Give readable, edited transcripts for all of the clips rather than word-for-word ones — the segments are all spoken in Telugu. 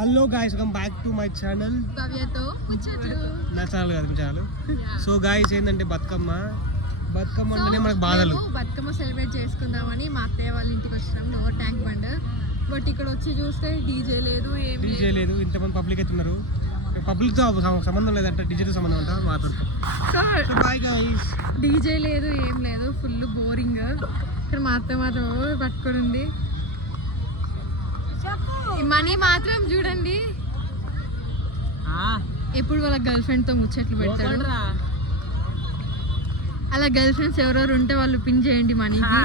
Hello guys, welcome back to my channel. నా ఛానల్ కాదు, మీ ఛానల్. సో గైస్, ఏంటంటే బతుకమ్మ అంటేనే మనకు బాధలు. బతుకమ్మ సెలబ్రేట్ చేసుకుందామని మా అత్తయ్య వాళ్ళ ఇంటికి వచ్చినాం, లోవర్ ట్యాంక్ బండ్. బట్ ఇక్కడ వచ్చి చూస్తే డీజే లేదు, ఇంతమంది పబ్లిక్ అయితే ఉన్నారు. పబ్లిక్ తో సంబంధం లేదంట, డీజేతో సంబంధం అంట. మాట్లాడుతాం. Bye guys. డీజే లేదు, ఏం లేదు, ఫుల్ బోరింగ్. ఇక్కడ మా అత్తయ్య మాత్రం పట్టుకొని ఉంది. ఈ మనీ మాత్రం చూడండి, ఎప్పుడు వాళ్ళ గర్ల్ ఫ్రెండ్ తో ముచ్చట్లు పెడతాడు. అలా గర్ల్ ఫ్రెండ్స్ ఎవరెవరు ఉంటే వాళ్ళు పిన్ చేయండి మనీకి.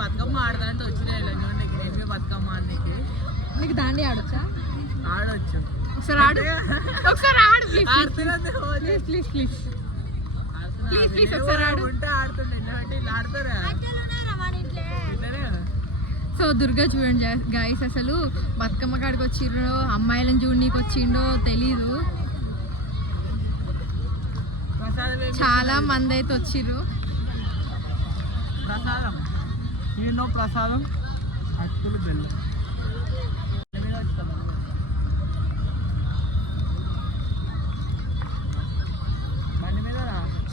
బతుకమ్మ ఆడదంటే వచ్చినాయి బతుకమ్మ అన్నికి. నీకు దాండి ఆడొచ్చా? ఆడొచ్చు. ఒకసారి ఆడు ప్లీజ్ ఒకసారి ఆడు. సో దుర్గా చూడండి గైస్, అసలు బతుకమ్మ కాడికి వచ్చిండ్రో అమ్మాయిలను చూడనీకి వచ్చిండో తెలీదు. చాలా మంది అయితే వచ్చిర్రు. ప్రసాదం అటుకులు బెల్లం.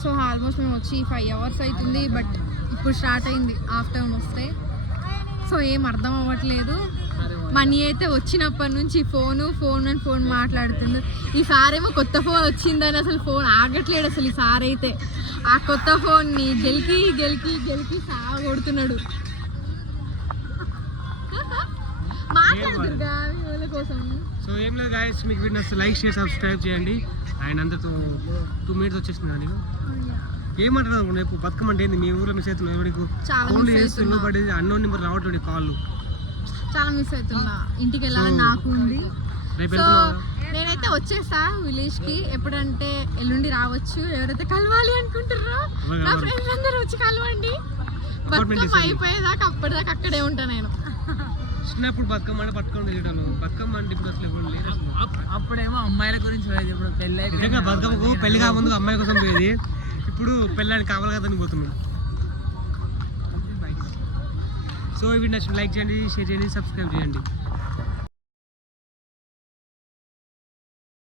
సో ఆల్మోస్ట్ మేము వచ్చి 5 hours అవుతుంది, బట్ ఇప్పుడు స్టార్ట్ అయింది ఆఫ్టర్నూన్ వస్తే. సో ఏం అర్థం అవ్వట్లేదు. మనీ అయితే వచ్చినప్పటి నుంచి ఫోన్ మాట్లాడుతుంది. ఈసారేమో కొత్త ఫోన్ వచ్చిందని అసలు ఫోన్ ఆగట్లేడు అసలు. ఈసారి అయితే ఆ కొత్త ఫోన్ని గెలికి సాగొడుతున్నాడు. మాట్లాడుతురుగా వాళ్ళ కోసం. సో ఏం లేదు గైస్, మీకు వీడియో లైక్ షేర్ సబ్స్క్రైబ్ చేయండి. అండ్ అందరితో 2 minutes వచ్చేసింది. నీకు ఏమంటున్నావు రేపు బతుకమ్మ అంటే ఏంది? మీ ఊర్లో మిస్ అవుతున్నావు? ఎవరికి ఫోన్లు చేస్తున్నావు, బట్ అన్నోన్ నెంబర్ రావట్లేదు కాళ్ళు. చాలా మిస్ అవుతున్నా. ఇంటికి వెళ్ళాలని నాకు ఉంది. సో నేనైతే వచ్చేస్తా విలేజ్ కి. ఎప్పుడంటే ఎల్లుండి రావచ్చు. ఎవరైతే కలవాలి అనుకుంటారో నా ఫ్రెండ్స్ అందరూ వచ్చి కలవండి. బతుకమ్మ అయిపోయేదాకా అప్పటిదాకా అక్కడే ఉంటా నేను. చిన్నప్పుడు బతుకమ్మ అంటే పట్టుకొని తిరిగేటాను. బతుకమ్మ అంటే ఇప్పుడు అసలు ఎవరు లేరు. అప్పుడేమో అమ్మాయిల గురించి పోయేది, ఇప్పుడు పెళ్ళి నిజంగా బతుకమ్మకు పెళ్లి కాకముందు అమ్మాయి కోసం పోయేది, ఇప్పుడు పెళ్ళానికి కావాలి కదా అని పోతున్నాడు. సో ఈ వీడియో లైక్ చేయండి, షేర్ చేయండి, సబ్స్క్రైబ్ చేయండి.